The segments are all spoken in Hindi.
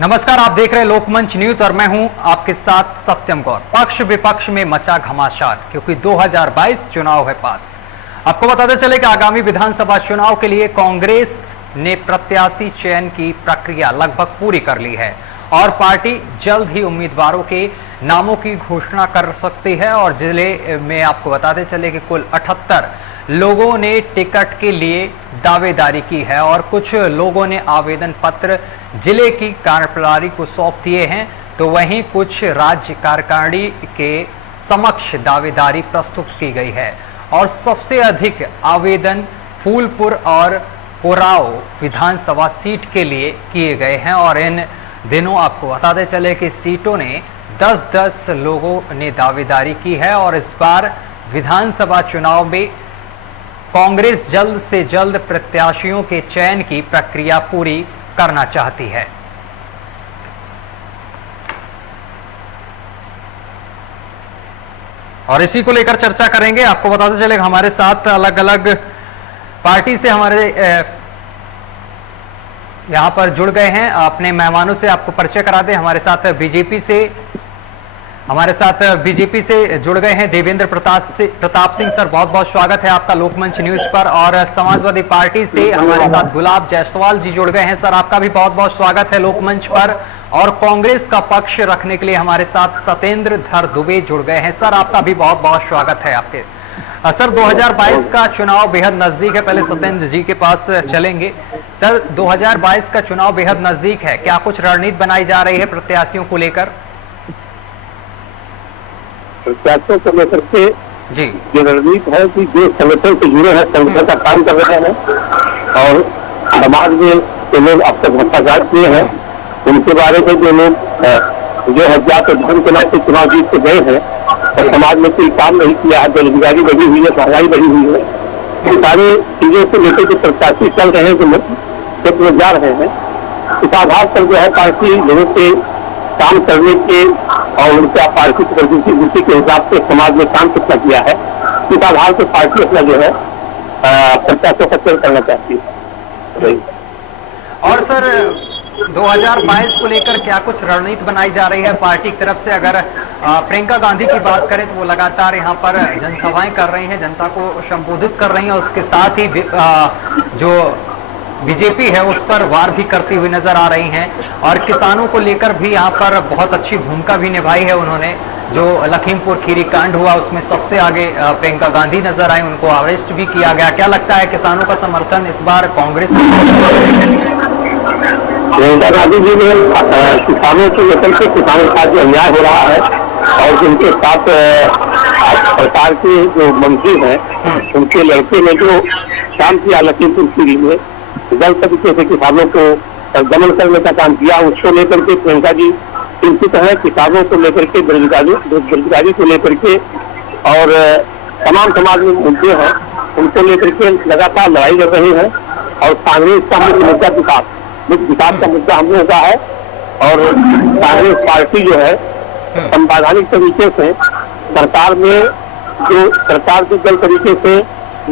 नमस्कार, आप देख रहे हैं लोकमंच न्यूज और मैं हूं आपके साथ सत्यम गौर। पक्ष विपक्ष में मचा घमासान क्योंकि 2022 चुनाव है पास। आपको बताते चले कि आगामी विधानसभा चुनाव के लिए कांग्रेस ने प्रत्याशी चयन की प्रक्रिया लगभग पूरी कर ली है और पार्टी जल्द ही उम्मीदवारों के नामों की घोषणा कर सकती है। और जिले में आपको बताते चले कि कुल 78 लोगों ने टिकट के लिए दावेदारी की है और कुछ लोगों ने आवेदन पत्र जिले की कार्यप्रणाली को सौंप दिए हैं, तो वहीं कुछ राज्य कार्यकारिणी के समक्ष दावेदारी प्रस्तुत की गई है। और सबसे अधिक आवेदन फूलपुर और कोराव विधानसभा सीट के लिए किए गए हैं और इन दिनों आपको बताते चले कि सीटों ने 10-10 लोगों ने दावेदारी की है। और इस बार विधानसभा चुनाव में कांग्रेस जल्द से जल्द प्रत्याशियों के चयन की प्रक्रिया पूरी करना चाहती है। और इसी को लेकर चर्चा करेंगे। आपको बताते चले हमारे साथ अलग अलग पार्टी से हमारे यहां पर जुड़ गए हैं। अपने मेहमानों से आपको परिचय करा दें। हमारे साथ बीजेपी से जुड़ गए हैं देवेंद्र प्रताप सिंह सर, बहुत बहुत स्वागत है आपका लोकमंच न्यूज पर। और समाजवादी पार्टी से हमारे साथ गुलाब जायसवाल जी जुड़ गए हैं। सर, आपका भी बहुत बहुत स्वागत है लोकमंच पर। और कांग्रेस का पक्ष रखने के लिए हमारे साथ सत्येंद्र धर दुबे जुड़ गए हैं। सर, आपका भी बहुत बहुत स्वागत है आपके। सर, 2022 का चुनाव बेहद नजदीक है। पहले सत्येंद्र जी के पास चलेंगे। सर, 2022 का चुनाव बेहद नजदीक है, क्या कुछ रणनीति बनाई जा रही है प्रत्याशियों को लेकर? प्रत्याशियों को लेकर के जी ये रणनीति है कि जो संगठन से जुड़े हैं, संगठन का काम कर रहे हैं और समाज में जो लोग अब तक भ्रष्टाचार किए हैं उनके बारे में जो लोग जो हजात धर्म के नाम से चुनाव जीत के गए हैं और समाज में कोई काम नहीं किया है, बेरोजगारी बढ़ी हुई है, महंगाई बढ़ी हुई है, इन सारे चीजों को लेकर जो प्रत्याशी चल रहे हैं, जो जा रहे हैं, इस आधार पर जो है पार्टी लोगों के काम करने के और उनका पार्टी की के हिसाब से समाज में काम कितना किया है, इस आधार पर पार्टी अपना जो है प्रत्याशियों का चयन करना चाहती है। और सर, 2022 को लेकर क्या कुछ रणनीति बनाई जा रही है पार्टी की तरफ से? अगर प्रियंका गांधी की बात करें तो वो लगातार यहाँ पर जनसभाएं कर रही हैं, जनता को संबोधित कर रही हैं, उसके साथ ही जो बीजेपी है उस पर वार भी करती हुई नजर आ रही हैं। और किसानों को लेकर भी यहाँ पर बहुत अच्छी भूमिका भी निभाई है उन्होंने। जो लखीमपुर खीरी कांड हुआ उसमें सबसे आगे प्रियंका गांधी नजर आई, उनको अरेस्ट भी किया गया। क्या लगता है किसानों का समर्थन इस बार कांग्रेस में? प्रियंका गांधी जी ने किसानों को लेकर के किसानों का जो अन्याय हो रहा है और जिनके साथ सरकार के जो मंत्री हैं उनके लड़के ने जो काम किया लखीमपुर खीरी में, गलत तरीके से किसानों को दमन करने का काम किया, उसको लेकर के प्रियंका जी चिंतित है। किसानों को लेकर के, बेरोजगारी को लेकर के और तमाम समाज में मुद्दे हैं उनको लेकर के लगातार लड़ाई कर रही है। और कांग्रेस का मुद्दा विकास का मुद्दा हम लोगों का है और कांग्रेस पार्टी जो है संवैधानिक तरीके से सरकार जो गलत तरीके से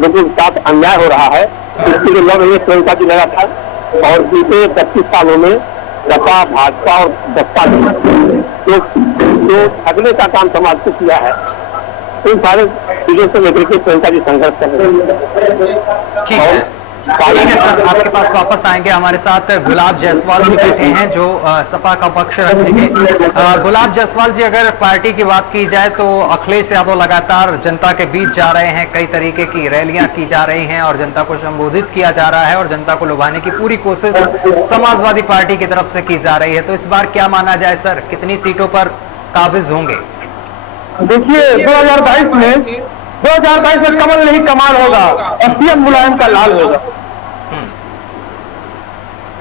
लोगों के साथ अन्याय हो रहा है इसके लिए लड़ रही है प्रियंका जी लगातार। और बीते 25 सालों में सपा, भाजपा और बसपा जो ठगने का काम समाज को किया है, इन सारे चीजों से लेकर के प्रियंका जी संघर्ष कर रहे हैं। ठीक है सर, आपके पास वापस आएंगे। हमारे साथ गुलाब जायसवाल जी बैठे हैं जो सपा का पक्ष रखेंगे। गुलाब जायसवाल जी, अगर पार्टी की बात की जाए तो अखिलेश यादव लगातार जनता के बीच जा रहे हैं, कई तरीके की रैलियां की जा रही हैं और जनता को संबोधित किया जा रहा है और जनता को लुभाने की पूरी कोशिश समाजवादी पार्टी की तरफ से की जा रही है। तो इस बार क्या माना जाए सर, कितनी सीटों पर काबिज होंगे? देखिए, 2022 में कमल नहीं कमाल होगा और सीएम मुलायम का लाल होगा।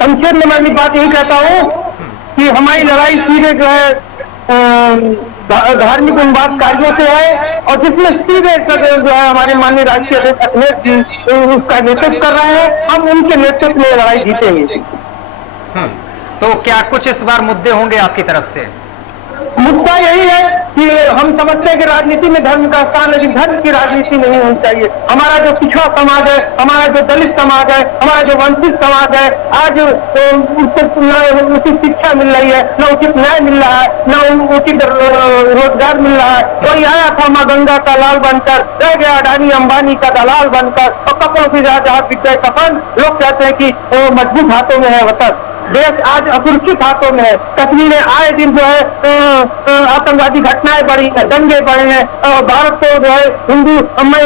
संक्षेप में मैं बात यही कहता हूँ कि हमारी लड़ाई सीधे जो है धार्मिक उन्मादकारियों से है और जिसमें सीधे जो है हमारे माननीय राष्ट्रीय अध्यक्ष अखिलेश जी उसका नेतृत्व कर रहे हैं। हम उनके नेतृत्व में लड़ाई जीतेंगे। तो क्या कुछ इस बार मुद्दे होंगे आपकी तरफ से? मुद्दा यही है कि हम समझते हैं कि राजनीति में धर्म का स्थान, लेकिन धर्म की राजनीति नहीं होनी चाहिए। हमारा जो पिछड़ा समाज है, हमारा जो दलित समाज है, हमारा जो वंचित समाज है, आज उसको न उचित शिक्षा मिल रही है, न उचित न्याय मिल रहा है, न उचित रोजगार मिल रहा है। कोई आया था माँ गंगा का लाल बनकर, रह गया अडानी अंबानी का दलाल बनकर, और कपड़ों की जहाँ बिके कफन। लोग कहते हैं कि वो मजबूत हाथों में है वतन, देश आज असुरक्षित हाथों में है। कश्मीर में आए दिन जो है आतंकवादी घटनाएं बढ़ी है, दंगे बढ़े हैं। भारत को जो है हिंदू, मैं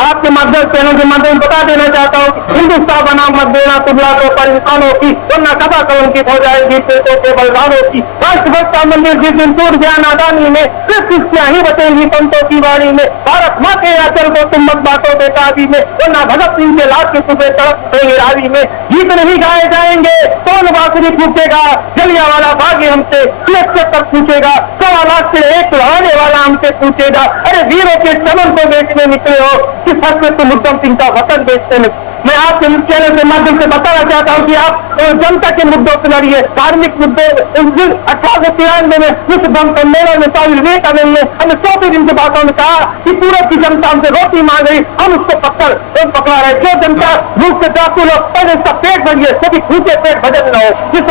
आपके माध्यम चैनल के माध्यम बता देना चाहता हूँ, हिंदुस्तान बना मत देना तुमला को परिवारों की, वरना कथा कलंकित हो जाएगी पेटों के बलदारों की। राष्ट्रभक्त का मंदिर जिस दिन टूट गया नादानी में, सिर्फ क्या ही बचेंगी संतों की वाणी में। भारत माँ के आंचल को तुम मत बांटो बेताबी में, वरना भगत सिंह के लाश के सुबह तड़प देंगे रावी में। गीत नहीं गाए जाएंगे, कौन बांसुरी फूकेगा, जलियांवाला बाग हमसे कर पूछेगा, 1.25 लाख से एक लड़ाने वाला हमसे पूछेगा। अरे वीरों के चमन को बेचने निकले हो, किस हद से तुम उद्यम सिंह का वतन बेचते हैं। मैं आपके चैनल के माध्यम से बताना चाहता हूँ कि आप जनता के मुद्दों पर लड़िए, धार्मिक मुद्दे। 1893 में विश्व धर्म सम्मेलन में स्वामी विवेकानंद ने हमें 100 दिन के बाद हमने कहा कि पूरब की जनता हमसे रोटी मांग रही, हम उसको पत्थर पकड़ा रहे। जो जनता भूख से जाती लोग पहले उसका पेट भरिए, सभी भूखे पेट भजन न हो, जिस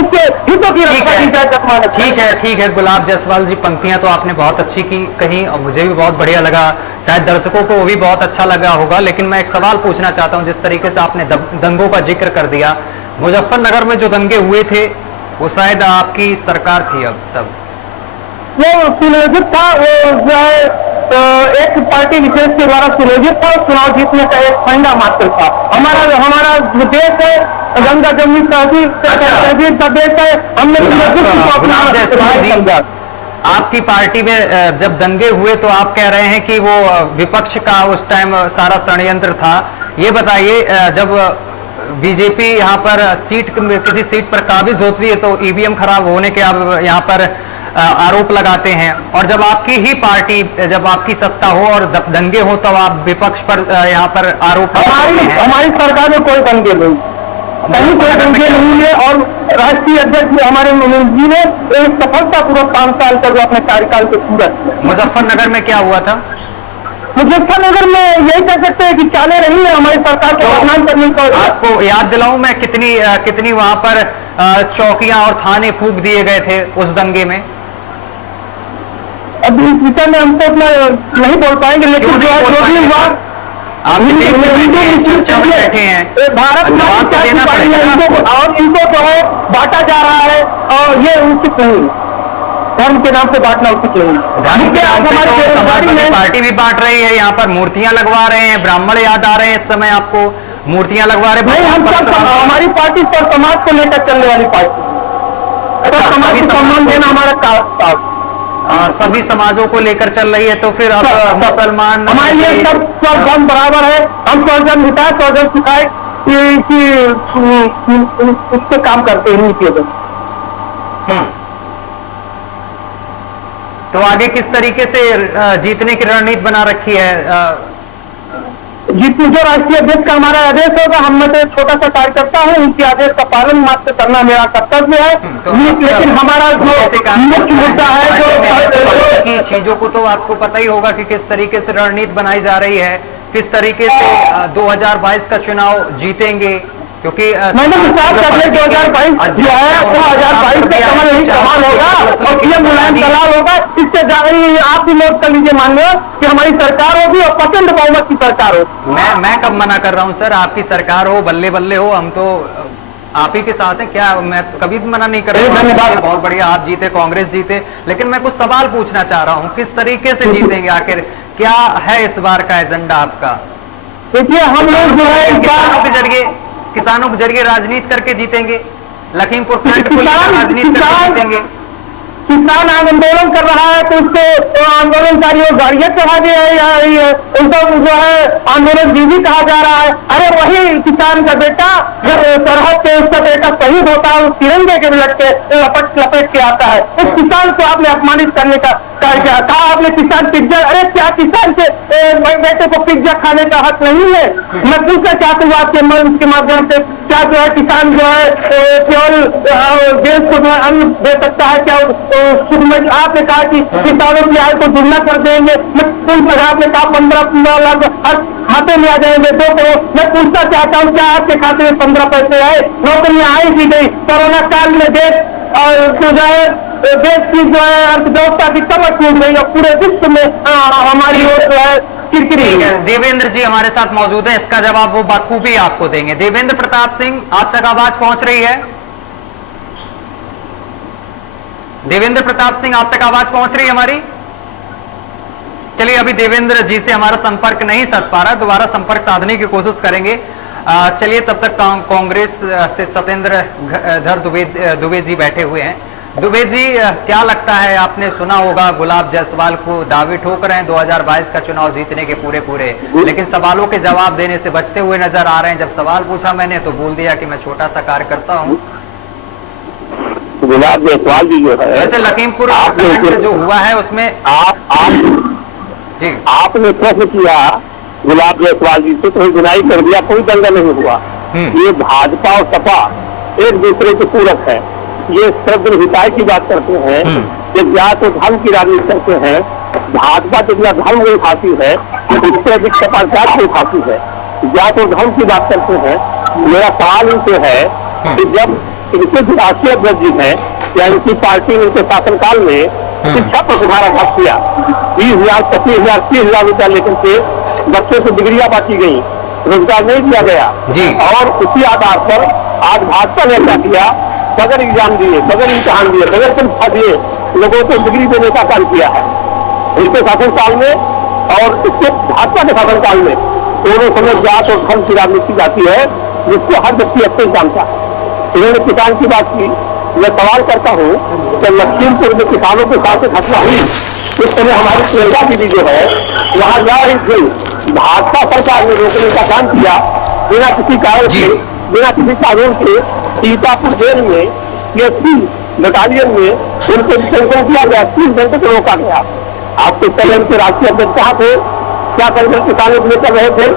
उसके हितों की रक्षा की जाए। ठीक है गुलाब जायसवाल जी, पंक्तियां तो आपने बहुत अच्छी की कहीं और मुझे भी बहुत बढ़िया लगा, शायद दर्शकों को वो भी बहुत अच्छा लगा होगा। लेकिन मैं एक सवाल पूछना चाहता हूं, जिस तरीके से आपने दंगों का जिक्र कर दिया, मुजफ्फरनगर में जो दंगे हुए थे वो शायद आपकी सरकार थी अब तब, वो सुनियोजित था, वो जो है एक पार्टी विशेष के द्वारा सुनियोजित था, चुनाव जीतने का एक फंडा मात्र था। हमारा जो देश है गंगा जमुनी तहजीब का देश है, हमने आपकी पार्टी में जब दंगे हुए तो आप कह रहे हैं कि वो विपक्ष का उस टाइम सारा षड्यंत्र था। ये बताइए, जब बीजेपी यहाँ पर किसी सीट पर काबिज होती है तो ईवीएम खराब होने के आप यहाँ पर आरोप लगाते हैं, और जब आपकी ही पार्टी, जब आपकी सत्ता हो और दंगे हो तब आप विपक्ष पर यहाँ पर आरोप लगाते हैं। हमारी सरकार में कोई दंगे नहीं, कहीं कोई दंगे नहीं है। और राष्ट्रीय अध्यक्ष हमारे जी ने एक सफलतापूर्वक 5 साल तक अपने कार्यकाल को पूरा किया। मुजफ्फरनगर में क्या हुआ था? मुजफ्फरनगर में यही कह सकते हैं कि चाले रही है हमारी सरकार के बदनाम करने को। आपको याद दिलाऊं मैं, कितनी वहां पर चौकियां और थाने फूंक दिए गए थे उस दंगे में। अभी इस विषय में हम तो इतना नहीं बोल पाएंगे, लेकिन जो है जो भी हुआ, आप बैठे हैं, भारत में और इनको जो है बांटा जा रहा है, और ये उचित नहीं, धर्म के नाम से बांटना उचित नहीं। हमारी पार्टी भी बांट रही है, यहाँ पर मूर्तियां लगवा रहे हैं, ब्राह्मण याद आ रहे हैं इस समय आपको, मूर्तियां लगवा रहे हैं। नहीं, हम सब हमारी पार्टी पर समाज को लेकर चलने वाली पार्टी, समाज को सम्मान देना हमारा काम। सभी समाजों को लेकर चल रही है, तो फिर अब मुसलमान हमारे लिए सब धर्म बराबर है। हम स्वजन हिताए स्वजन सिखाए उससे काम करते हैं नीति। तो आगे किस तरीके से जीतने की रणनीति बना रखी है? जो राष्ट्रीय अध्यक्ष का हमारा आदेश होगा, हम में से छोटा सा कार्यकर्ता हूँ, उनके आदेश का पालन मात्र करना मेरा कर्तव्य है। लेकिन हमारा जो मुख्य मुद्दा है, जो चीजों को तो आपको पता ही होगा कि किस तरीके से रणनीति बनाई जा रही है, किस तरीके से 2022 का चुनाव जीतेंगे, क्योंकि मैंने विचार कर लिया 2022 जो है 2022 से कमल नहीं कमाल होगा और पीएम मुलायम दलाल होगा। इससे आप भी नोट कर लीजिए, मान लो कि हमारी सरकार होगी और प्रचंड बहुमत की सरकार हो। मैं कब मना कर रहा हूँ सर, आपकी सरकार हो, बल्ले बल्ले हो, हम तो आप ही के साथ हैं। क्या मैं कभी भी मना नहीं कर रहा हूँ, बहुत बढ़िया आप जीते, कांग्रेस जीते, लेकिन मैं कुछ सवाल पूछना चाह रहा हूँ, किस तरीके से जीतेंगे, आखिर क्या है इस बार का एजेंडा आपका? देखिए, हम लोग जो है किसानों के जरिए राजनीति करके जीतेंगे, लखीमपुर खंड को राजनीति करके जीतेंगे। किसान आंदोलन कर रहा है तो उसको आंदोलनकारियों गाड़ियां चढ़ा दी है, उनको जो है आंदोलन दीदी कहा जा रहा है। अरे वही किसान का बेटा जब सरहद पे उसका बेटा शहीद होता है, तिरंगे के लपेट के आता है, उस किसान को आपने अपमानित करने का कार्य कहा। आपने किसान पिज्जा, अरे क्या किसान के बेटे को पिज्जा खाने का हक नहीं है? मैं पूछना चाहता हूँ आपके मन के माध्यम से, क्या जो है किसान जो है केवल देश को जो है अन्न दे सकता है? क्या आपने कहा कि किसानों की आय को दुगना कर देंगे, आपने कहा 15 लाख हर खाते में आ जाएंगे 2 करोड़। मैं पूछना चाहता हूँ, क्या आपके खाते में 15 पैसे आए? नौकरियां आई की गई? कोरोना काल में देश और जो है देश की जो है अर्थव्यवस्था की कमर टूट गई और पूरे विश्व में हमारी ओर जो है किरकिरी है। देवेंद्र जी हमारे साथ मौजूद हैं, इसका जवाब वो बखूबी आपको देंगे। देवेंद्र प्रताप सिंह, आप तक आवाज पहुंच रही है? देवेंद्र प्रताप सिंह, आप तक आवाज पहुंच रही है हमारी? चलिए, अभी देवेंद्र जी से हमारा संपर्क नहीं सध पा रहा, दोबारा संपर्क साधने की कोशिश करेंगे। चलिए, तब तक कांग्रेस से सत्येंद्र धर दुबे जी बैठे हुए हैं। दुबे जी, क्या लगता है, आपने सुना होगा गुलाब जायसवाल को दावे ठोक रहे हैं 2022 का चुनाव जीतने के पूरे, लेकिन सवालों के जवाब देने से बचते हुए नजर आ रहे हैं। जब सवाल पूछा मैंने तो बोल दिया कि मैं छोटा सा कार्यकर्ता हूँ। गुलाब जायसवाल जी जो है, वैसे लखीमपुर जो हुआ है उसमें जी आपने प्रश्न किया गुलाब जायसवाल जी से, तो गुनाही कर दिया, कोई दंगा नहीं हुआ। ये भाजपा और सपा एक दूसरे के पूरक है। ये शब्द हिताय की बात करते हैं, ये जात और धर्म की राजनीति करते हैं। भाजपा जितना धर्म को उठाती है उससे अधिक सपा जात को उठाती है, जात और धर्म की बात करते हैं। मेरा सवाल इनसे है कि जब इनके जो राष्ट्रीय अध्यक्ष जी है या इनकी पार्टी ने इनके शासनकाल में शिक्षा पर सुधार किया, 20,000, 25,000, 30,000 रुपया लेकर के बच्चों को डिग्रियां बांटी गई, रोजगार नहीं दिया गया और उसी आधार पर आज भाजपा ने क्या किया, बगैर एग्जाम दिए, बगैर इम्तिहान दिए, बगैर परीक्षा दिए लोगों को डिग्री देने का काम किया है। इसके शासनकाल में और इसके भाजपा के शासनकाल में दोनों समय जात और धर्म की राजनीति जाती है, जिसको हर व्यक्ति अच्छे जानता है। इन्होंने किसान की बात की, मैं सवाल करता हूँ कि लखीमपुर में किसानों के साथ एक घटना हुई, उस समय हमारी प्रियंका दीदी जो है वहाँ जा रही थी, भाजपा सरकार ने रोकने का काम किया बिना किसी कारण के, बिना किसी कानून के। सीतापुर जेल में PSP बटालियन में उनको डिटेंशन किया गया, 3 घंटे को रोका गया। आपके पहले उनके राष्ट्रीय अध्यक्ष कहाँ थे, क्या कर किसानों के लिए कर रहे थे?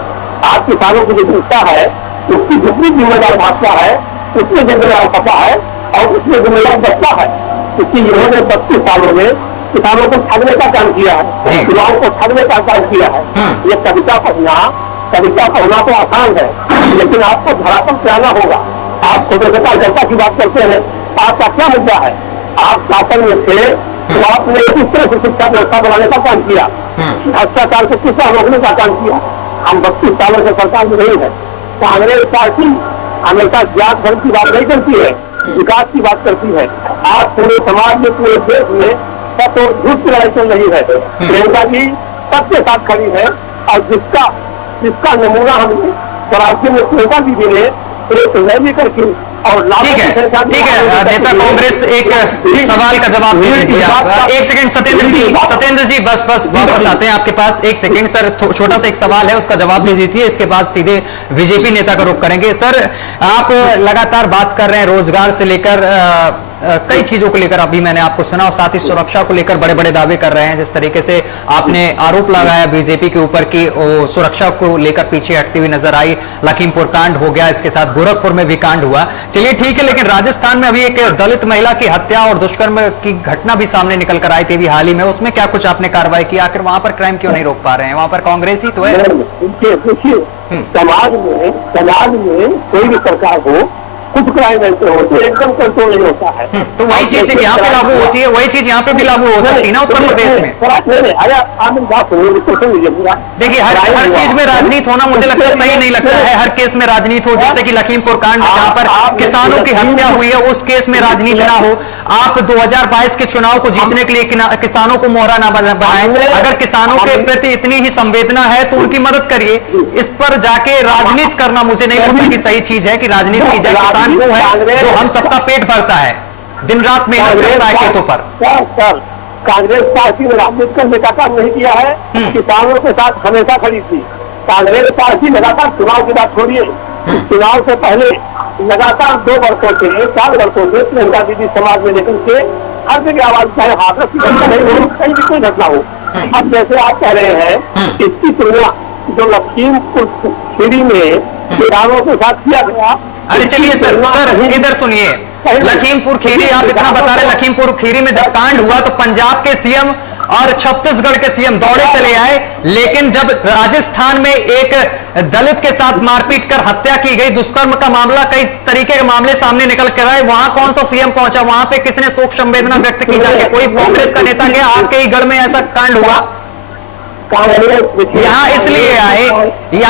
आप किसानों की जो चिंता है उसकी जितनी जिम्मेदार भाजपा है उसमें जिम्मेदार सपा है और उसमें जिम्मेदार बसपा है, क्योंकि इन्होंने 32 सालों में किसानों को ठगने का काम किया है, चुनाव को ठगने का काम किया है। ये कविता पढ़ना तो आसान है, लेकिन आपको धरातल पे आना होगा। आप स्वतंत्रता जनता की बात करते हैं, आपका क्या मुद्दा है? आप शासन में थे तो आपने इस तरह से शिक्षा व्यवस्था बनाने का काम किया, भ्रष्टाचार को किस तरह रोकने का काम किया। हम 32 सालों से सरकार में नहीं है। कांग्रेस पार्टी हमेशा जात धर्म की बात नहीं करती है, विकास की बात करती है। आज पूरे समाज में, पूरे देश में सच और झूठ की लड़ाई चल रही है। प्रियंका जी सबके साथ खड़ी है और जिसका नमूना हमने राज्य में प्रियंका दीदी ने एक रैली करके और ठीक है नेता कांग्रेस एक सवाल का जवाब दे दीजिए आप। एक सेकंड सत्येंद्र जी बस वापस आते हैं आपके पास। एक सेकंड सर, छोटा सा एक सवाल है, उसका जवाब दे दीजिए, इसके बाद सीधे बीजेपी नेता का रुख करेंगे। सर, आप लगातार बात कर रहे हैं रोजगार से लेकर कई चीजों को लेकर, अभी मैंने आपको सुना, और साथ ही सुरक्षा को लेकर बड़े बड़े दावे कर रहे हैं। जिस तरीके से आपने आरोप लगाया बीजेपी के ऊपर कि वो सुरक्षा को लेकर पीछे हटती हुई नजर आई, लखीमपुर कांड हो गया, इसके साथ गोरखपुर में भी कांड हुआ, चलिए ठीक है, लेकिन राजस्थान में अभी एक दलित महिला की हत्या और दुष्कर्म की घटना भी सामने निकल कर आई थी अभी हाल ही में, उसमें क्या कुछ आपने कार्रवाई की? आखिर वहां पर क्राइम क्यों नहीं रोक पा रहे हैं? वहां पर कांग्रेस ही तो है। देखिए, समाज में कोई भी सरकार हो, कुछ क्राइम ऐसे होते एकदम कंट्रोल नहीं होता है। तो वही चीज यहाँ पे लागू होती है, वही चीज यहाँ पे भी लागू हो सकती है ना उत्तर प्रदेश में। देखिए, हर चीज में राजनीति होना मुझे लगता है सही नहीं लगता है। हर केस में राजनीति हो, जैसे कि लखीमपुर कांड जहाँ पर किसानों की हत्या हुई है, उस केस में राजनीति ना हो। आप 2022 के चुनाव को जीतने के लिए किसानों को मोहरा ना बनाएं। अगर किसानों के प्रति इतनी ही संवेदना है तो उनकी मदद करिए। इस पर जाके राजनीति करना मुझे नहीं लगता कि सही चीज है कि राजनीति की जाए। किसान वो है जो हम सबका पेट भरता है, दिन रात मेहनत करता है खेतों पर। सर, कांग्रेस पार्टी ने राजनीति करने का काम नहीं किया है, किसानों के साथ हमेशा खड़ी थी। कांग्रेस पार्टी लगातार चुनाव की बात छोड़िए, चुनाव से पहले लगातार 2 वर्षों से 4 वर्षों से प्रियंका दीदी समाज में लेकर के हर जगह आवाज, चाहे हाथरस की घटना नहीं हो, कहीं भी कोई घटना हो। अब जैसे आप कह रहे हैं, इसकी तुलना जो लखीमपुर खीरी में किसानों के साथ किया गया, अरे चलिए सर इधर सुनिए, लखीमपुर खीरी आप इतना बता रहे, लखीमपुर खीरी में जब कांड हुआ तो पंजाब के सीएम और छत्तीसगढ़ के सीएम दौड़े चले आए, लेकिन जब राजस्थान में एक दलित के साथ मारपीट कर हत्या की गई, दुष्कर्म का मामला, कई तरीके के मामले सामने निकल कर आए, वहां कौन सा सीएम पहुंचा, वहां पे किसने शोक संवेदना व्यक्त की जाके, कोई कांग्रेस का नेता गया? आपके ही गढ़ में ऐसा कांड हुआ? यहाँ इसलिए आए,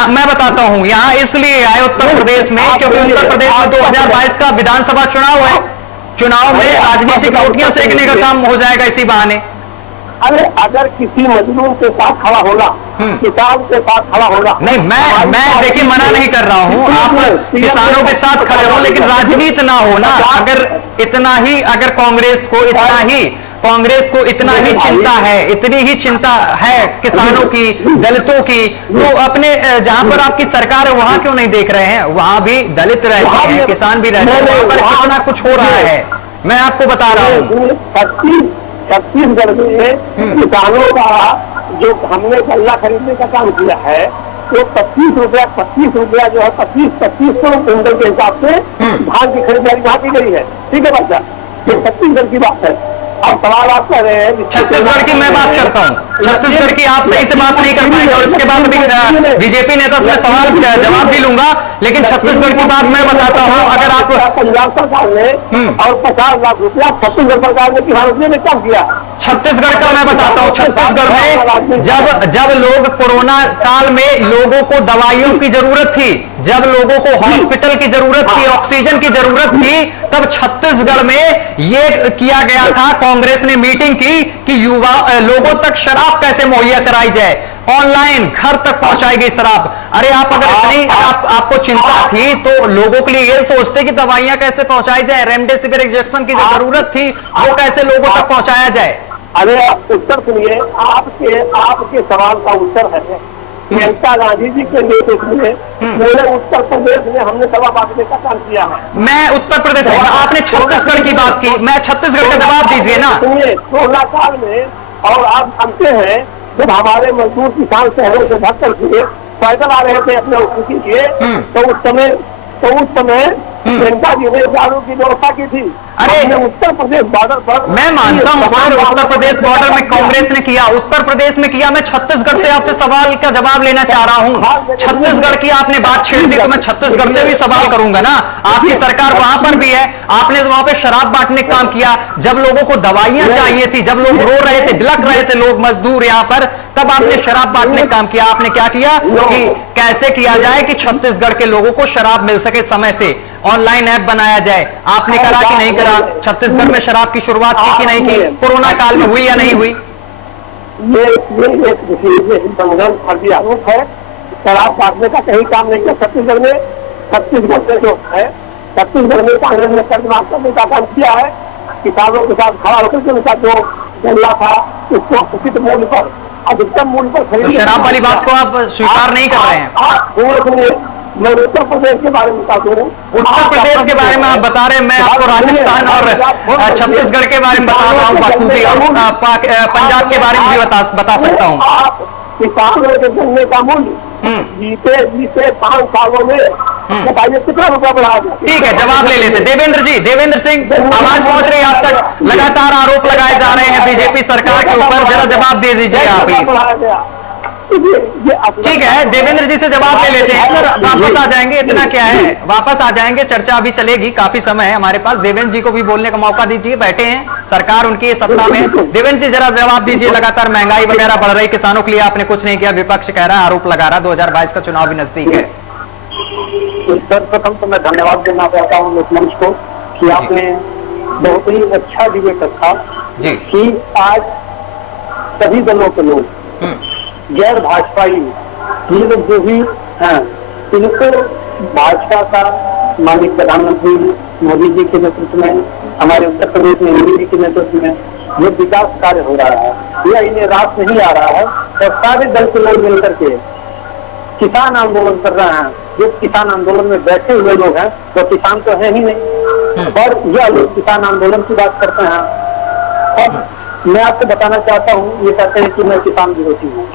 मैं बताता हूं, यहाँ इसलिए आए उत्तर प्रदेश में क्योंकि उत्तर प्रदेश में 2022 का विधानसभा चुनाव है। चुनाव में राजनीतिक रोटियां सेकने का काम हो जाएगा इसी बहाने। अरे अगर किसी मजलूम के साथ खड़ा होगा, किसान के साथ खड़ा होगा, नहीं मैं देखिए मना नहीं कर रहा हूं, आप किसानों के साथ खड़े हो, लेकिन राजनीति ना हो ना। अगर इतना ही, अगर कांग्रेस को इतना ही चिंता है, इतनी ही चिंता है किसानों की, दलितों की, तो अपने जहां पर आपकी सरकार है वहां क्यों नहीं देख रहे हैं? वहां भी दलित रहते हैं, किसान भी रहते हैं, वहां पर कितना कुछ हो रहा है, मैं आपको बता रहा हूं। छत्तीसगढ़ में किसानों का जो हमने गल्ला खरीदने का काम किया है, तो 25 रुपया जो है 2500 क्विंटल के हिसाब से धान की खरीदारी वहां की गई है। ठीक है बच्चा, ये छत्तीसगढ़ की बात है। अब सवाल आप कर रहे हैं छत्तीसगढ़ की, मैं बात करता हूँ छत्तीसगढ़ की, आप सही से बात नहीं कर पाएंगे और इसके बाद बीजेपी नेता से सवाल जवाब भी लूंगा, लेकिन छत्तीसगढ़ की बात मैं बताता हूँ। अगर आप पंजाब सरकार ने और 50 लाख रुपया छत्तीसगढ़ सरकार ने किसान में कम किया, छत्तीसगढ़ का मैं बताता हूँ। छत्तीसगढ़ में जब लोग कोरोना काल में लोगों को दवाइयों की जरूरत थी, जब लोगों को हॉस्पिटल की जरूरत थी, ऑक्सीजन की जरूरत थी, तब छत्तीसगढ़ में ये किया गया था, कांग्रेस ने मीटिंग की कि युवा लोगों तक शराब कैसे मुहैया कराई जाए, ऑनलाइन घर तक पहुंचाई गई शराब। अरे आप अगर इतनी आपको चिंता थी तो लोगों के लिए ये सोचते कि दवाइयां कैसे पहुंचाई जाए, रेमडेसिविर इंजेक्शन की जो जरूरत थी वो कैसे लोगों तक पहुंचाया जाए। अरे उत्तर सुनिए, आपके सवाल का उत्तर है प्रियंका गांधी जी के नेतृत्व में पूरे उत्तर प्रदेश में हमने दवा बांटने का काम किया है। मैं उत्तर प्रदेश में, आपने छत्तीसगढ़ की बात की, मैं छत्तीसगढ़ का जवाब दीजिए ना। सुनिए, कोरोना काल में और आप जानते हैं जब हमारे मजदूर किसान शहरों से भटकर के पैदल आ रहे थे अपने उनके लिए, तो उस समय प्रियंका जी ने दारू की व्यवस्था की थी। अरे उत्तर प्रदेश बॉर्डर पर, मैं मानता हूं सर, उत्तर प्रदेश बॉर्डर में कांग्रेस ने किया, उत्तर प्रदेश में किया। मैं छत्तीसगढ़ से आपसे सवाल का जवाब लेना चाह रहा हूं। छत्तीसगढ़ की आपने बात छेड़ दी तो मैं छत्तीसगढ़ से भी सवाल करूंगा ना। आपकी सरकार वहां पर भी है, आपने तो वहां पे शराब बांटने का काम किया। जब लोगों को दवाइयां चाहिए थी, जब लोग रो रहे थे, बिलक रहे थे लोग मजदूर यहाँ पर, तब आपने शराब बांटने का काम किया। आपने क्या किया कि कैसे किया जाए कि छत्तीसगढ़ के लोगों को शराब मिल सके समय से, ऑनलाइन ऐप बनाया जाए। आपने करा कि नहीं करा? छत्तीसगढ़ में शराब की शुरुआत की कि नहीं की? कोरोना काल में हुई या नहीं हुई? ये एक फर्जी आरोप है। शराब बांटने का कहीं काम नहीं किया छत्तीसगढ़ में। छत्तीसगढ़ में जो है, छत्तीसगढ़ में कांग्रेस ने कर्ज माफ करने का काम किया है। किसानों के साथ खड़ा होकर के उनका जो गल्ला था उसको उचित मूल्य पर, अधिकतम मूल्य पर खरीद। शराब वाली बात को आप स्वीकार नहीं कर रहे हैं? मैं उत्तर प्रदेश के बारे में बता दूं। उत्तर प्रदेश के बारे में आप बता रहे हैं, मैं आपको राजस्थान और छत्तीसगढ़ के बारे में बता रहा हूँ बखूबी, और पंजाब के बारे में भी बता सकता हूँ। किसानों के गन्ने का मूल्य बीते 5 सालों में बताइए कितना रुपया बढ़ा दिया? ठीक है, जवाब ले लेते। देवेंद्र सिंह, आवाज पहुंच रही है आप तक? लगातार आरोप लगाए जा रहे हैं बीजेपी सरकार के ऊपर, जरा जवाब दे दीजिए आप ही। ठीक है, देवेंद्र जी से जवाब ले लेते हैं। सर वापस आ जाएंगे, इतना क्या है, वापस आ जाएंगे, चर्चा अभी चलेगी, काफी समय है हमारे पास। देवेंद्र जी को भी बोलने का मौका दीजिए, बैठे हैं, सरकार उनकी सत्ता में। देवेंद्र जी जरा जवाब दीजिए। लगातार महंगाई वगैरह बढ़ रही, किसानों के लिए आपने कुछ नहीं किया, विपक्ष कह रहा है, आरोप लगा रहा है, 2022 का चुनाव भी नजदीक है। सर्वप्रथम तो मैं धन्यवाद देना चाहता हूँ लोकमंच को कि आपने बहुत ही अच्छा डिबेट रखा जी, कि आज सभी दलों के लोग, गैर भाजपाई ये लोग जो भी हैं, इनको भाजपा का माननीय प्रधानमंत्री मोदी जी के नेतृत्व में, हमारे उत्तर प्रदेश में मोदी जी के नेतृत्व में जो विकास कार्य हो रहा है, यह इन्हें रास नहीं आ रहा है। और सारे दल के लोग मिलकर के किसान आंदोलन कर रहे हैं। जो किसान आंदोलन में बैठे हुए लोग हैं वो किसान तो है ही नहीं, और यह लोग किसान आंदोलन की बात करते हैं। और मैं आपको बताना चाहता हूँ, ये कहते हैं कि मैं किसान विरोधी हूँ,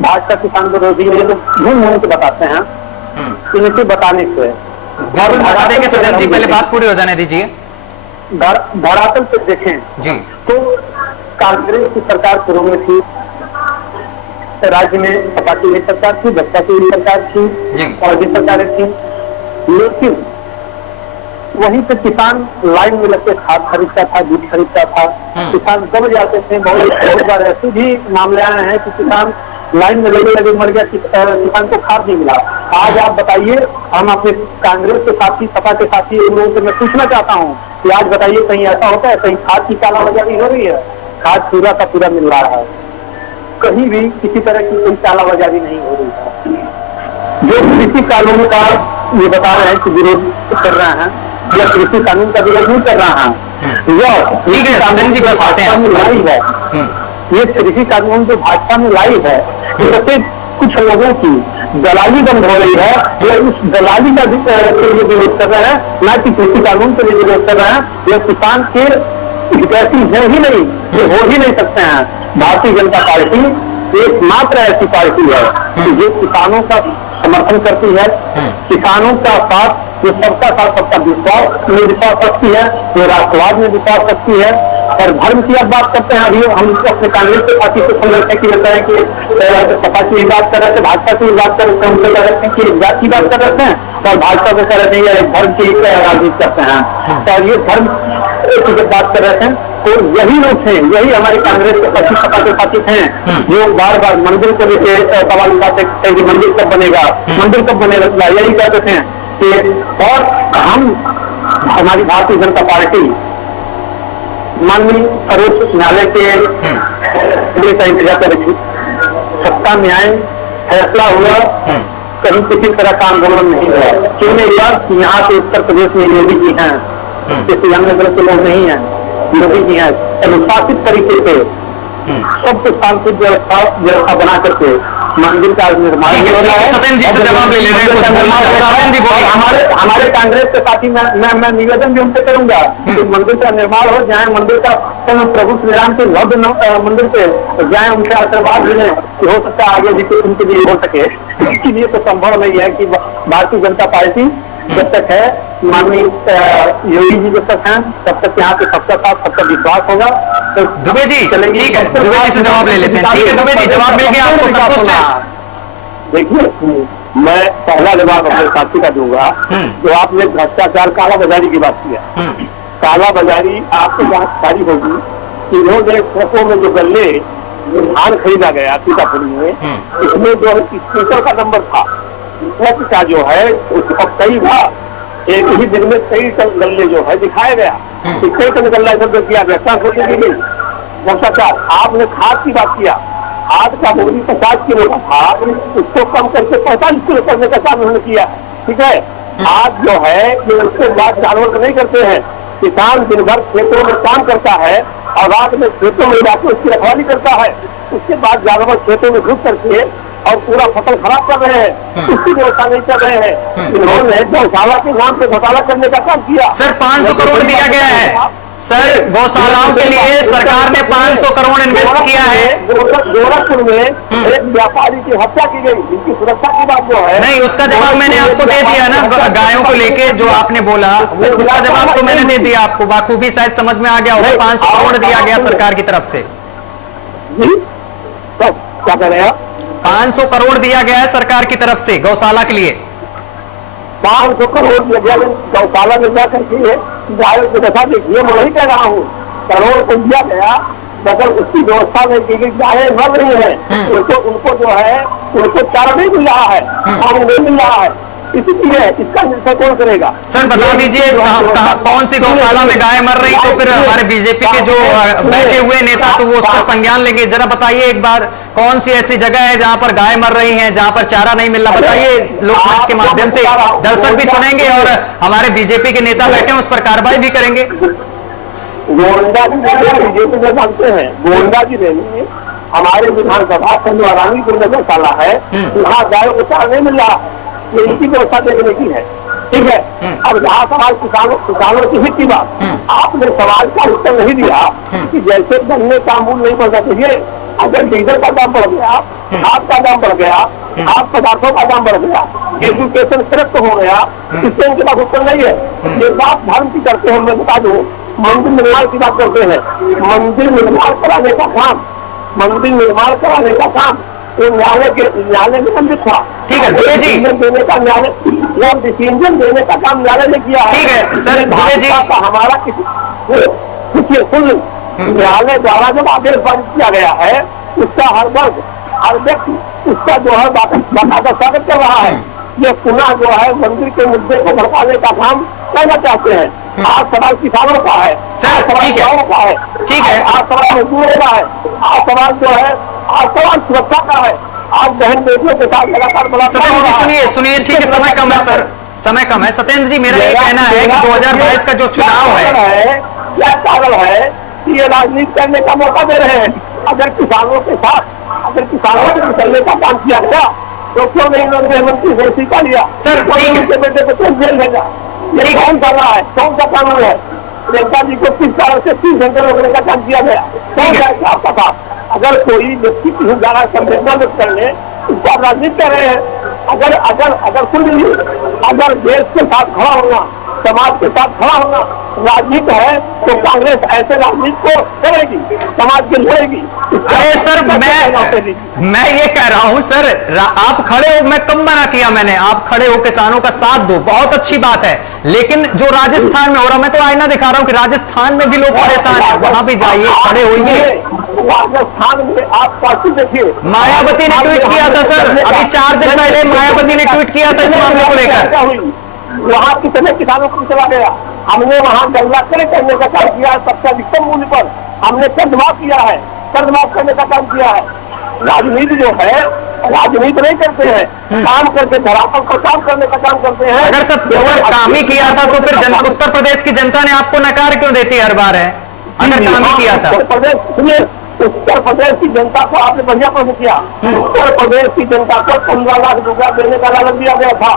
भाजपा किसान विरोधी, ये लोग घूम घूम के बताते हैं। इनके बताने से बिल्कुल बता देंगे सदन जी, पहले बात पूरी हो जाने दीजिए। धरातल पे देखें जी तो कांग्रेस की सरकार शुरू में थी, राज्य में सपा की भी सरकार थी, बसपा की भी सरकार थी जी। और भी सरकारें थी, लेकिन वहीं पे किसान लाइन में लगते खाद खरीदता था, बीज खरीदता था, किसान दब जाते थे। बहुत बार ऐसे भी मामले आए हैं कि किसान लाइन में लगे लगे मर गया, किसान को खाद नहीं मिला। आज आप बताइए, हम अपने कांग्रेस के साथी, सपा के साथी उन लोगों से मैं पूछना चाहता हूँ कि आज बताइए कहीं ऐसा होता है, कहीं खाद की कालाबाजारी हो रही है? खाद पूरा का पूरा मिल रहा है, कहीं भी किसी तरह की कोई कालाबाजारी नहीं हो रही है। जो कृषि कानून का ये बता रहे हैं कि विरोध कर रहे हैं, या कृषि कानून का विरोध नहीं कर रहा है, ठीक है सदन जी, बस आते हैं लाई है। ये कृषि कानून जो भाजपा में लाई है, इससे कुछ लोगों की दलाली बंद हो रही है। ये उस दलाली का के लिए विरोध कर रहे हैं, ना कि कृषि कानून के लिए विरोध कर रहे हैं। ये किसान के हितैषी है ही नहीं, ये हो ही नहीं सकते हैं। भारतीय जनता पार्टी एकमात्र ऐसी पार्टी है कि जो किसानों का समर्थन करती है, किसानों का साथ, जो सबका साथ सबका विश्वास में विश्वास रखती है, जो राष्ट्रवाद में विश्वास रखती है। और धर्म की अब बात करते हैं, अभी हम अपने कांग्रेस के पार्टी को समझते हैं कि लगता है कि सपा की बात कर रहे थे, भाजपा की बात कर रहे थे, उनसे कह रहे थे कि एक जात की बात कर रहे हैं, और भाजपा को कह रहे थे ये धर्म की राजनीति करते हैं। तो ये धर्म की जब बात कर रहे थे, तो यही लोग थे, यही हमारे कांग्रेस के साथी, सपा के साथी थे, जो बार बार मंदिर को लेकर सवाल उठाते थे कि मंदिर कब बनेगा, मंदिर कब बनेगा, यही कहते थे कि। और हम, हमारी भारतीय जनता पार्टी माननीय सर्वोच्च न्यायालय के का इंतजार कर रही, सत्ता में आए, फैसला हुआ, कहीं किसी तरह का आंदोलन नहीं हुआ। क्यों नहीं हुआ? यहाँ के उत्तर प्रदेश में योगी जी हैं, जैसे अन्य दल के लोग नहीं हैं, योगी जी हैं, अनुशासित तरीके से सब कुछ शांति व्यवस्था बना करके मंदिर का निर्माण हो रहा है। सत्येंद्र जी से जवाब ले लेते हैं। हमारे कांग्रेस के साथी मैं निवेदन भी उनसे करूंगा कि मंदिर का निर्माण हो जाए, मंदिर का प्रभु श्री राम के भव्य मंदिर पे जाए, उनसे आशीर्वाद मिले कि हो सकता है आगे भी कुछ उनके लिए हो सके। इसके लिए तो संभव नहीं है कि भारतीय जनता पार्टी जब तक है, माननीय योगी जी जब तक हैं, तब तक यहाँ पे सबका साथ सबका विश्वास होगा। तो दुबे जी, ठीक है, दुबे जी से जवाब ले लेते हैं। ठीक है दुबे जी, जवाब मिल गया, आपको संतुष्ट है? देखिए, मैं पहला जवाब अपने साथी का दूंगा। जो आपने भ्रष्टाचार, काला बाजारी की बात किया, काला बाजारी आपको जानकारी होगी कि इन्होंने ट्रकों में जो गल्ले धान खरीदा गया सीतापुरी में, इसमें जो स्पीकर का नंबर था, ट्रक का जो है उसका कई बार एक ही दिन में कई टन गल्ले जो है दिखाया गया, कई टन गल्ला इधर किया गया, ट्रांसपोर्ट की गई। भ्रष्टाचार, आपने खाद की बात किया, खाद का बोरी 50 किलो का था, उसको कम करके 45 किलो करने का काम उन्होंने किया। ठीक है, आज जो है ये उसके बाद जानवर नहीं करते हैं, किसान दिन भर खेतों में काम करता है और रात में खेतों में जाकर उसकी रखवाली करता है, उसके बाद जानवर खेतों में घुस करके और पूरा फसल खराब कर रहे हैं, उसकी व्यवस्था नहीं कर रहे हैं। इन्होंने गौशाला के नाम पे घोटाला करने का काम किया। सर 500 करोड़ दिया गया है सर, गौशालाओं के लिए सरकार ने 500 करोड़ इन्वेस्ट किया है। गोरखपुर में एक व्यापारी की हत्या की गई, जिनकी सुरक्षा की बात जो है, नहीं, उसका जवाब मैंने आपको दे दिया ना, गायों को लेके जो आपने बोला, वो उसका जवाब तो मैंने दे दिया आपको, बाखूबी शायद समझ में आ गया होगा। 500 करोड़ दिया गया सरकार की तरफ से। क्या कह रहे हैं? 500 करोड़ दिया गया है सरकार की तरफ से गौशाला के लिए। 500 करोड़ गौशाला में जाकर के गायों की दशा देखिए, मैं वही कह रहा हूँ, करोड़ को दिया गया, मगर उसकी व्यवस्था में की गई, गायें मर रही है, उनको जो है उनको चारा नहीं मिल रहा है, पानी नहीं मिल रहा है, इसलिए इसका निरीक्षण कौन करेगा? सर बता दीजिए कौन सी गौशाला में गाय मर रही, तो फिर हमारे बीजेपी के जो बैठे हुए नेता तो वो उस पर संज्ञान लेंगे। जरा बताइए एक बार, कौन सी ऐसी जगह है जहां पर गाय मर रही हैं, जहां पर चारा नहीं मिल रहा? बताइए, लोकमंच के माध्यम से दर्शक भी सुनेंगे और हमारे बीजेपी के नेता बैठे उस पर कार्रवाई भी करेंगे। गोविंदा जी बीजेपी में मानते हैं, गोविंदा जी ने हमारे विधानसभा रानीपुर में गौशाला है, वहाँ गायों को चारा नहीं मिल रहा, ये इनकी व्यवस्था देखने की है। ठीक है, अब जहाँ सवाल किसानों की हित की बात, आपने सवाल का उत्तर नहीं दिया कि जैसे गन्ने का मूल्य नहीं बढ़ना चाहिए, अगर डीजल का दाम बढ़ गया, खाद का दाम बढ़ गया, खाद्य पदार्थों का दाम बढ़ गया, एजुकेशन करप्ट हो गया, इससे इनके पास उत्तर नहीं है। ये बात धर्म की करते हैं, मैं बता दूं, मंदिर निर्माण की बात करते हैं। मंदिर निर्माण कराने का काम, मंदिर निर्माण कराने का काम न्यायालय में संबित था। ठीक है दुबे जी, देने का न्यायालय, डिसीजन देने का काम न्यायालय ने किया है। ठीक है सर दुबे जी, हमारा किसी कुल न्यायालय द्वारा जब आदेश पारित किया गया है, उसका हर वर्ग, हर व्यक्ति उसका जो है बाकायदा स्वागत कर रहा है। ये पुनः जो है मंदिर के मुद्दे को भड़काने का काम करना चाहते हैं। आज सवाल किसानों का है, सर ठीक है, का है, ठीक है, आज सवाल मजदूरों का है, आज सवाल जो है, आज सवाल सुरक्षा का है। आज बहन बेटियों के साथ लगातार सत्येंद्र जी सुनिए, ठीक है, समय कम है सर, समय कम है। सत्येंद्र जी मेरा ये कहना है कि 2022 का जो चुनाव है, क्या पागल है कि ये राजनीति करने का मौका दे रहे हैं। अगर किसानों के साथ, अगर किसानों के चलने का काम किया गया तो क्यों नहीं उन्होंने गृह मंत्री से सीखा लिया? सर ठीक है, उनके बेटे को क्यों जेल भेजा? ये कौन कर रहा है? कौन सा कानून है? जनता जी को किस तरह से 30 घंटे रोकने का काम किया गया? कौन है आपका साथ? अगर कोई व्यक्ति किसी ज्यादा संवेदना व्यक्त करने उसका राजनीति कर रहे हैं। अगर अगर अगर कुल अगर देश के साथ खड़ा होना, समाज के साथ खड़ा होना राजनीति है, तो कांग्रेस ऐसे राजनीति को करेगी, समाज के लड़ेगी। अरे सर मैं ये कह रहा हूं सर, आप खड़े हो, मैं कब मना किया मैंने, आप खड़े हो किसानों का साथ दो, बहुत अच्छी बात है। लेकिन जो राजस्थान में हो रहा, मैं तो आईना दिखा रहा हूं कि राजस्थान में भी लोग परेशान है, वहां भी जाइए, खड़े होइए। राजस्थान में आप पार्टी देखिए, मायावती ने ट्वीट किया था सर, अभी 4 दिन पहले मायावती ने ट्वीट किया था इस मामले को लेकर। वहाँ कितने किसानों को चला गया, हमने वहाँ गल्ला करने का काम किया है, सबसे अधिकतम मूल्य पर हमने कर्ज माफ किया है, कर्ज माफ करने का काम किया है। राजनीति जो है, राजनीति नहीं करते हैं, काम करके धरातल पर काम करने का काम करते हैं। अगर सर काम ही किया था तो फिर उत्तर प्रदेश की जनता ने आपको नकार क्यों देती है हर बार है? अगर काम ही किया था उत्तर प्रदेश की जनता को आपने बढ़िया प्रश्न किया। उत्तर प्रदेश की जनता को 15 लाख रुपया देने का लालच दिया गया था।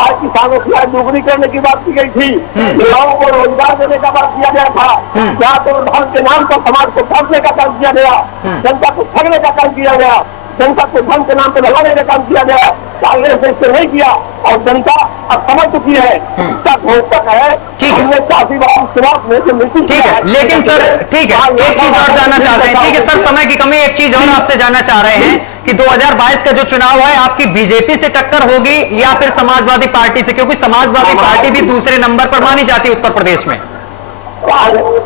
आज किसानों की आय दोगुनी करने की बात की गई थी, युवाओं को रोजगार देने का बात किया गया था। क्या तो धर्म के नाम पर समाज को बांटने का काम किया गया, जनता को ठगने का काम किया गया, जनता को धर्म के नाम पर लगाने का काम किया गया। कांग्रेस ने इसे नहीं किया और जनता अब समझ चुकी है, इसका घोषक है। हमने काफी बार चुनाव में ठीक है, लेकिन सर ठीक है, एक चीज और जानना चाहते हैं। ठीक है सर, समय की कमी, एक चीज और आपसे जानना चाह रहे हैं कि 2022 का जो चुनाव है आपकी बीजेपी से टक्कर होगी या फिर समाजवादी पार्टी से, क्योंकि समाजवादी पार्टी भी दूसरे नंबर पर मानी जाती है उत्तर प्रदेश में।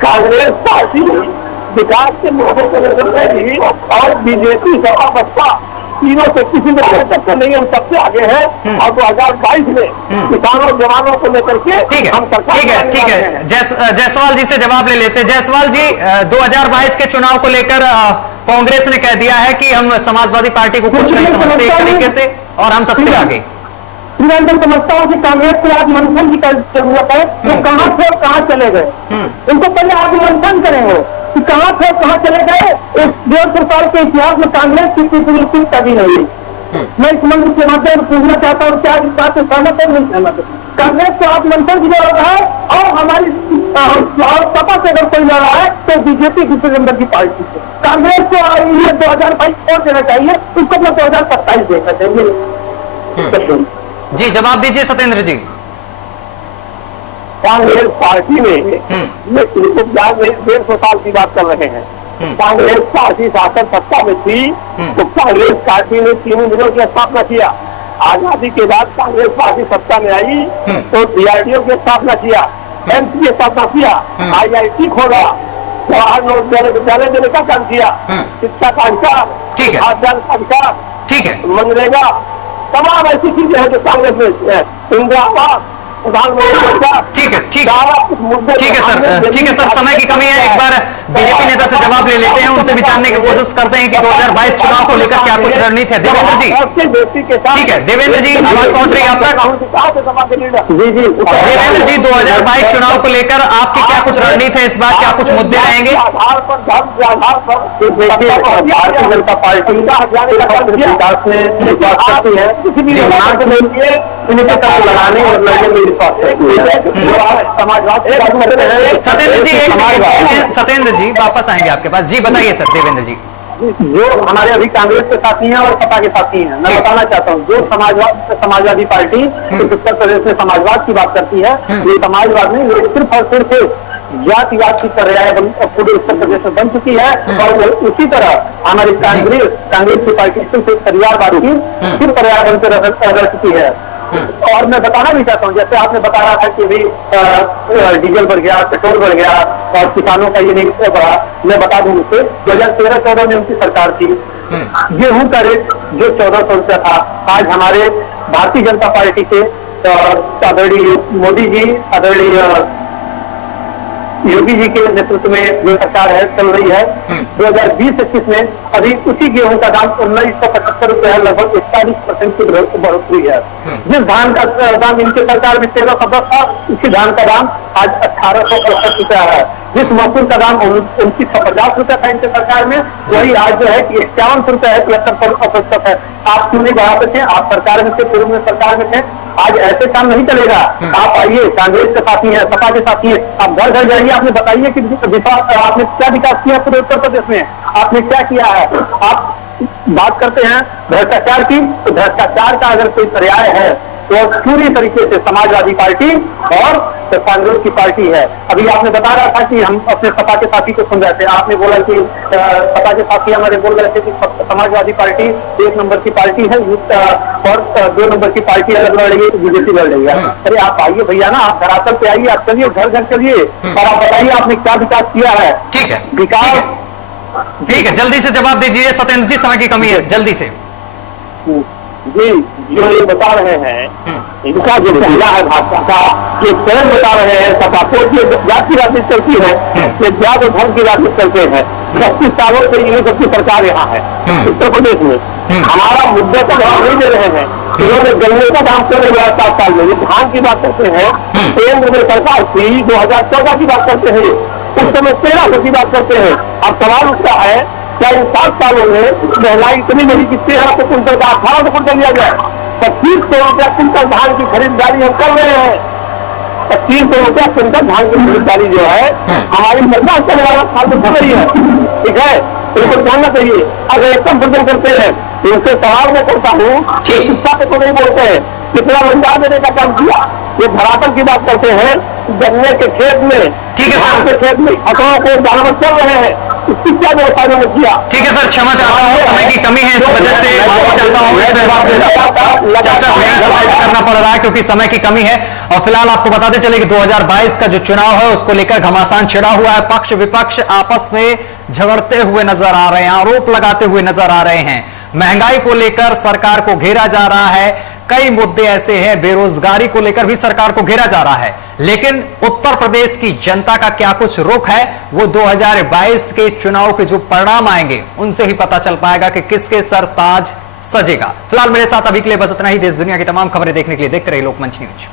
कांग्रेस पार्टी विकास के मुद्दे को लेकर रहेगी और बीजेपी सपा बसपा तीनों से किसी में टक्कर नहीं, हम सबसे आगे हैं। और 2022 में किसानों जवानों को लेकर के हम सरकार, ठीक है जायसवाल जी से जवाब ले लेते हैं। जायसवाल जी 2022 के चुनाव को लेकर कांग्रेस ने कह दिया है कि हम समाजवादी पार्टी को कुछ नहीं समझते एक तरीके से और हम सबसे आगे। मैं समझता हूँ कि कांग्रेस को आज मंथन की जरूरत है, वो कहाँ थे और कहाँ चले गए। उनको पहले आज मंथन करेंगे कि कहाँ थे कहाँ चले गए। इस 150 साल के इतिहास में कांग्रेस की कुछ कभी नहीं। मैं इस मंत्र के माध्यम से पूछना चाहता हूँ, क्या इस बात से सहमत है? नहीं सहमत है। कांग्रेस को आज मंथन की जरूरत है और हमारी सपा से अगर कोई लड़ा है तो बीजेपी दूसरे नंबर की पार्टी से। कांग्रेस को 2022 छोड़ देना चाहिए, उसको अपना 2027 देखना चाहिए। जी जवाब दीजिए सत्येंद्र जी। कांग्रेस पार्टी में ये 150 साल की बात कर रहे हैं। कांग्रेस पार्टी शासन सत्ता में थी तो कांग्रेस पार्टी ने 3 दिनों की स्थापना किया। आजादी के बाद कांग्रेस पार्टी सत्ता में आई तो डीआरडीओ की स्थापना किया, एम्स की स्थापना किया, IIT खोला, जवाहर विद्यालय देने का काम किया, शिक्षा का अधिकार, खाद्यान्न का अधिकार, ठीक है, मनरेगा, तमाम ऐसी चीजें हैं जो कांग्रेस में, इंदिरा आवास, प्रधानमंत्री। ठीक है सर, समय की कमी है। एक बार बीजेपी नेता से जवाब ले लेते हैं, उनसे भी जानने की कोशिश करते हैं कि 2022 चुनाव को लेकर क्या कुछ रणनीति है। देवेंद्र जी, ठीक है देवेंद्र जी, आवाज पहुंच रही है आप तक? जी देवेंद्र जी, 2022 चुनाव को लेकर आपकी क्या कुछ रणनीति है, इस बार क्या कुछ मुद्दे रहेंगे? आधार पर धर्म के आधार पर भारतीय जनता पार्टी विकास में है, किसी भी लगाने और लड़ने सत्येंद्र जी वापस आएंगे आपके पास। जी बताइए सर देवेंद्र जी। जो हमारे अभी कांग्रेस के साथी हैं और सपा के साथी हैं, मैं बताना चाहता हूँ, जो समाजवादी पार्टी उत्तर प्रदेश में समाजवाद की बात करती है, ये समाजवाद में ये सिर्फ और सिर्फ जातिवाद की पर्याय पूरे उत्तर प्रदेश में बन चुकी है। और उसी तरह हमारी कांग्रेस की पार्टी सिर्फ परिवारवाद की फिर पर्याय बनकर रह चुकी है। और मैं बताना भी चाहता हूँ, जैसे आपने बताया था कि भी डीजल बढ़ गया, पेट्रोल बढ़ गया और किसानों का ये नहीं बढ़ा, मैं बता दूं उससे 2013-14 में उनकी सरकार थी, गेहूं का रेट जो 1400 रुपया था, आज हमारे भारतीय जनता पार्टी के आदरणीय मोदी जी, आदरणीय योगी जी के नेतृत्व में जो सरकार है चल रही है, 2020-21 में अभी उसी गेहूं का दाम 1975 रुपए है, लगभग 41% की बढ़ोतरी है। जिस धान का दाम इनकी सरकार में 1310 था, उसी धान का दाम आज 1865 रुपया है। जिस मसूर का दाम 2950 रुपया था इनकी सरकार में, वही आज जो है कि 51 रुपया है, 73% है। आप क्यों नहीं बढ़ाते थे? आप सरकार में थे, पूर्व में सरकार में थे। आज ऐसे काम नहीं चलेगा। आप आइए, कांग्रेस के साथी हैं, सपा के साथी हैं, आप घर घर जाइए, आपने बताइए कि आपने क्या विकास किया पूरे उत्तर प्रदेश में, आपने क्या किया है। आप बात करते हैं भ्रष्टाचार की, तो भ्रष्टाचार का अगर कोई पर्याय है तो पूरी तरीके से समाजवादी पार्टी और कांग्रेस की पार्टी है। अभी आपने बता रहा था कि हम अपने सपा के साथी को सुन रहे थे, आपने बोला कि सपा के साथी हमारे बोल रहे थे कि समाजवादी पार्टी 1 नंबर की पार्टी है और 2 नंबर की पार्टी अलग लड़ रही है, बीजेपी लड़ रही है। अरे आप आइए भैया ना, आप धरातल पे आइए, आप चलिए, घर घर चलिए और आप बताइए आपने क्या विकास किया है। ठीक है, विकास ठीक है, जल्दी से जवाब दीजिए सत्येंद्र जी, समय की कमी है, जल्दी से। जी, जो ये बता रहे हैं, इनका जो पहला है भाजपा का, ये स्वयं बता रहे हैं सपा को कि जात की राजनीति चलती है, ये जात और धर्म की राजनीति चलते हैं। 25 सालों से इन्हीं सबकी सरकार यहाँ है उत्तर प्रदेश में। हमारा मुद्दे का जवाब नहीं दे रहे हैं। इन्होंने गन्ने का दाम क्यों नहीं बढ़ाया 7 साल में? ये धान की बात करते हैं, केंद्र में सरकार थी 2014 की बात करते हैं, उस समय 1300 की बात करते हैं। अब सवाल उठता है, क्या इन 7 सालों में महंगाई इतनी बड़ी कि 1300 कुंटल का 1800 कुंटल लिया जाए? 2500 रुपया कुंटल धान की खरीदारी हम कर रहे हैं। 2500 रुपया कुंटल धान की खरीदारी जो है हमारी सरकार चलने वाला साल में कर रही है। ठीक है, इनको जानना चाहिए। अगर एक कंपन करते हैं, इनसे सवाल मैं करता हूँ, शिक्षा पे तो नहीं बोलते हैं, कितना रोजगार देने का काम किया? ये धरातल की बात करते हैं, गन्ने के खेत में, ठीक है सर, के खेत में फसलों को जानवर चल रहे हैं, उसकी क्या व्यवस्था ने किया? ठीक है सर, क्षमा चाहता हूँ, समय की कमी है, इस वजह से चाहता हूँ चर्चा करना पड़ रहा है क्योंकि समय की कमी है। और फिलहाल आपको बताते चले कि 2022 का जो चुनाव है उसको लेकर घमासान छिड़ा हुआ है। पक्ष विपक्ष आपस में झगड़ते हुए नजर आ रहे हैं, आरोप लगाते हुए नजर आ रहे हैं। महंगाई को लेकर सरकार को घेरा जा रहा है, कई मुद्दे ऐसे हैं, बेरोजगारी को लेकर भी सरकार को घेरा जा रहा है। लेकिन उत्तर प्रदेश की जनता का क्या कुछ रुख है, वो 2022 के चुनाव के जो परिणाम आएंगे उनसे ही पता चल पाएगा कि किसके सर ताज सजेगा। फिलहाल मेरे साथ अभी के लिए बस इतना ही। देश दुनिया की तमाम खबरें देखने के लिए देखते रहिए लोकमंच न्यूज।